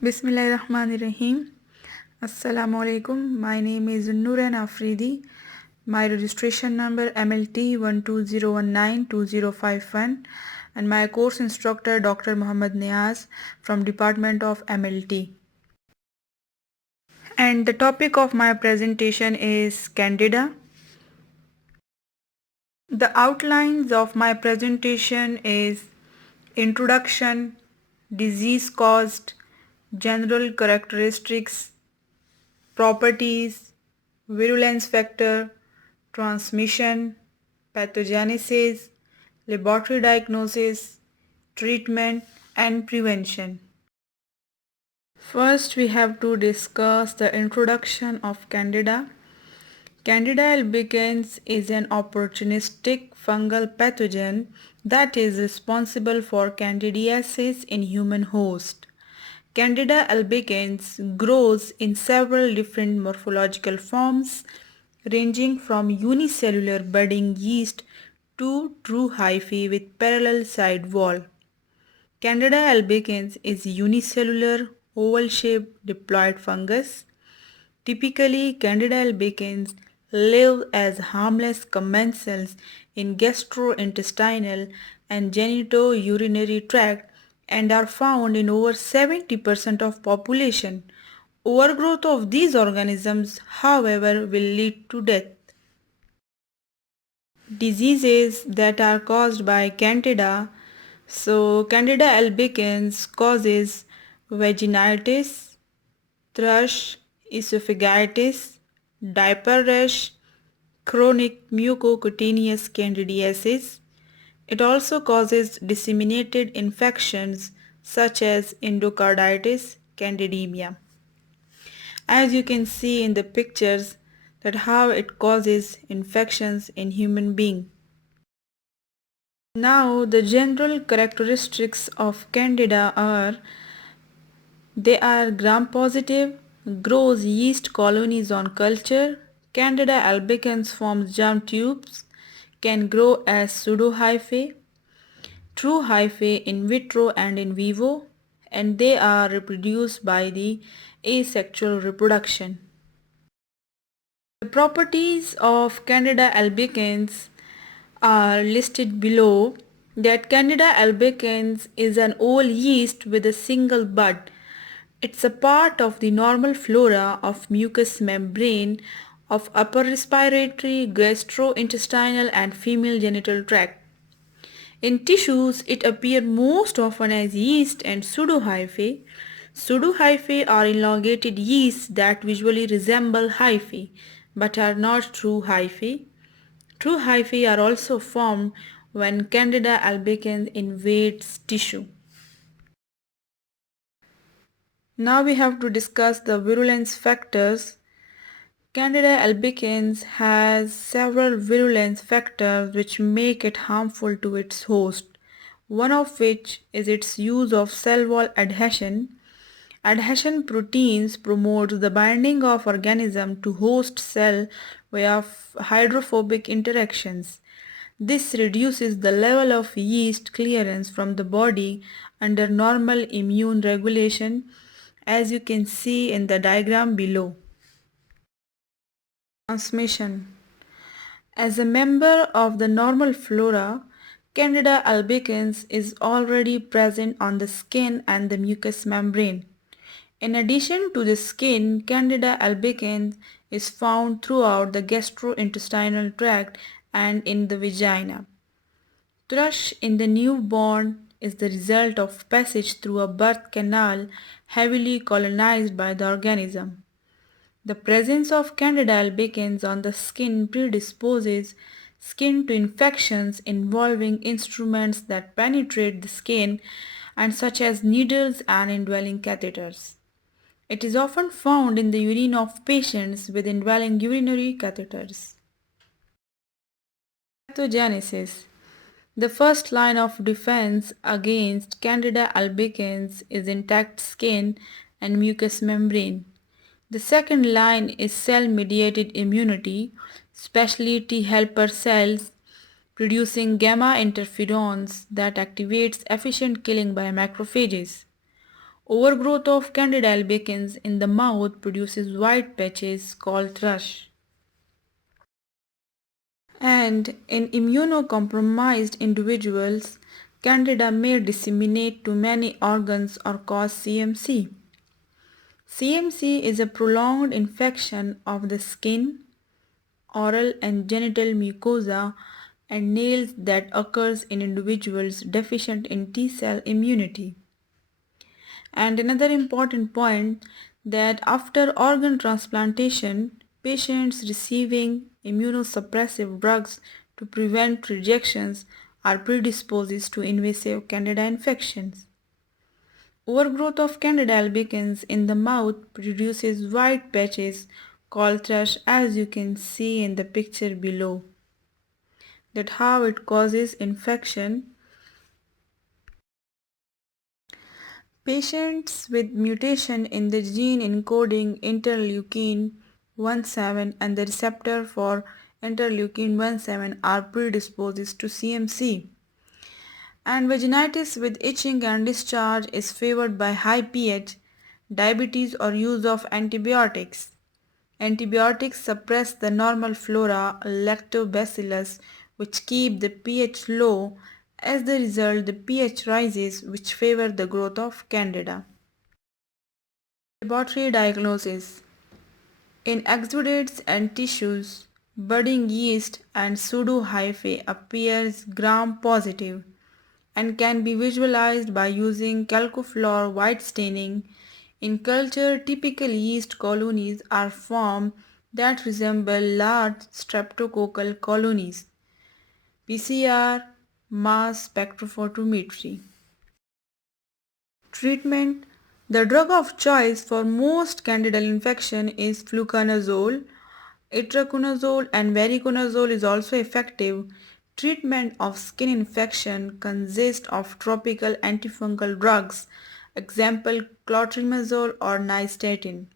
Bismillahirrahmanirrahim. Assalamu alaikum. My name is Zulnoorain. My registration number MLT120192051 and my course instructor Dr. Muhammad Niaz from Department of MLT. And the topic of my presentation is Candida. The outlines of my presentation is introduction, disease caused, general characteristics, properties, virulence factor, transmission, pathogenesis, laboratory diagnosis, treatment, and prevention. First, we have to discuss the introduction of Candida. Candida albicans is an opportunistic fungal pathogen that is responsible for candidiasis in human host. Candida albicans grows in several different morphological forms ranging from unicellular budding yeast to true hyphae with parallel side wall. Candida albicans is unicellular oval-shaped diploid fungus. Typically, Candida albicans live as harmless commensals in gastrointestinal and genitourinary tract and are found in over 70% of population. Overgrowth of these organisms, however, will lead to death. Diseases that are caused by Candida. So, Candida albicans causes vaginitis, thrush, esophagitis, diaper rash, chronic mucocutaneous candidiasis. It also causes disseminated infections such as endocarditis, candidemia. As you can see in the pictures that how it causes infections in human being. Now the general characteristics of Candida are they are gram-positive, grows yeast colonies on culture. Candida albicans forms germ tubes, can grow as pseudohyphae, true hyphae in vitro and in vivo, and they are reproduced by the asexual reproduction. The properties of Candida albicans are listed below. That Candida albicans is an old yeast with a single bud. It's a part of the normal flora of mucous membrane of upper respiratory, gastrointestinal and female genital tract. In tissues, it appears most often as yeast and pseudohyphae. Pseudohyphae are elongated yeasts that visually resemble hyphae but are not true hyphae. True hyphae are also formed when Candida albicans invades tissue. Now we have to discuss the virulence factors. Candida albicans has several virulence factors which make it harmful to its host, one of which is its use of cell wall adhesion. Adhesion proteins promote the binding of organism to host cell via hydrophobic interactions. This reduces the level of yeast clearance from the body under normal immune regulation, as you can see in the diagram below. Transmission. As a member of the normal flora, Candida albicans is already present on the skin and the mucous membrane. In addition to the skin, Candida albicans is found throughout the gastrointestinal tract and in the vagina. Thrush in the newborn is the result of passage through a birth canal heavily colonized by the organism. The presence of Candida albicans on the skin predisposes skin to infections involving instruments that penetrate the skin and such as needles and indwelling catheters. It is often found in the urine of patients with indwelling urinary catheters. Pathogenesis. The first line of defense against Candida albicans is intact skin and mucous membrane. The second line is cell-mediated immunity, especially T helper cells producing gamma interferons that activates efficient killing by macrophages. Overgrowth of Candida albicans in the mouth produces white patches called thrush. And in immunocompromised individuals, Candida may disseminate to many organs or cause CMC. CMC is a prolonged infection of the skin, oral and genital mucosa, and nails that occurs in individuals deficient in T cell immunity. And another important point that after organ transplantation, patients receiving immunosuppressive drugs to prevent rejections are predisposed to invasive Candida infections. Overgrowth of Candida albicans in the mouth produces white patches called thrush, as you can see in the picture below. That how it causes infection. Patients with mutation in the gene encoding interleukin-17 and the receptor for interleukin-17 are predisposed to CMC. And vaginitis with itching and discharge is favored by high pH, diabetes or use of antibiotics. Antibiotics suppress the normal flora lactobacillus which keep the pH low. As the result, the pH rises which favor the growth of Candida. Laboratory diagnosis. In exudates and tissues, budding yeast and pseudohyphae appears gram-positive and can be visualized by using calcofluor white staining. In culture, typical yeast colonies are formed that resemble large streptococcal colonies. PCR mass spectrophotometry. Treatment. The drug of choice for most candidal infection is fluconazole. Itraconazole and voriconazole is also effective. Treatment of skin infection consists of topical antifungal drugs, example clotrimazole or nystatin.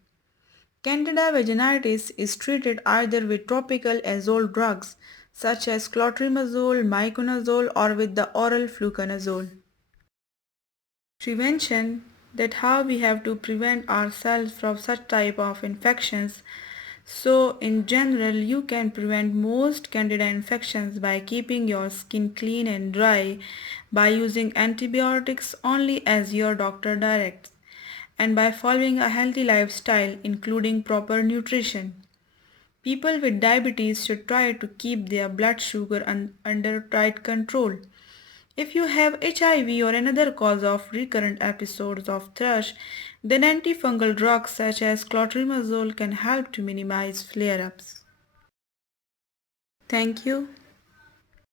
Candida vaginitis is treated either with topical azole drugs such as clotrimazole, miconazole or with the oral fluconazole. Prevention, that how we have to prevent ourselves from such type of infections. So in general you can prevent most candida infections by keeping your skin clean and dry, by using antibiotics only as your doctor directs, and by following a healthy lifestyle including proper nutrition. People with diabetes should try to keep their blood sugar under tight control. If you have HIV or another cause of recurrent episodes of thrush, then antifungal drugs such as clotrimazole can help to minimize flare-ups. Thank you.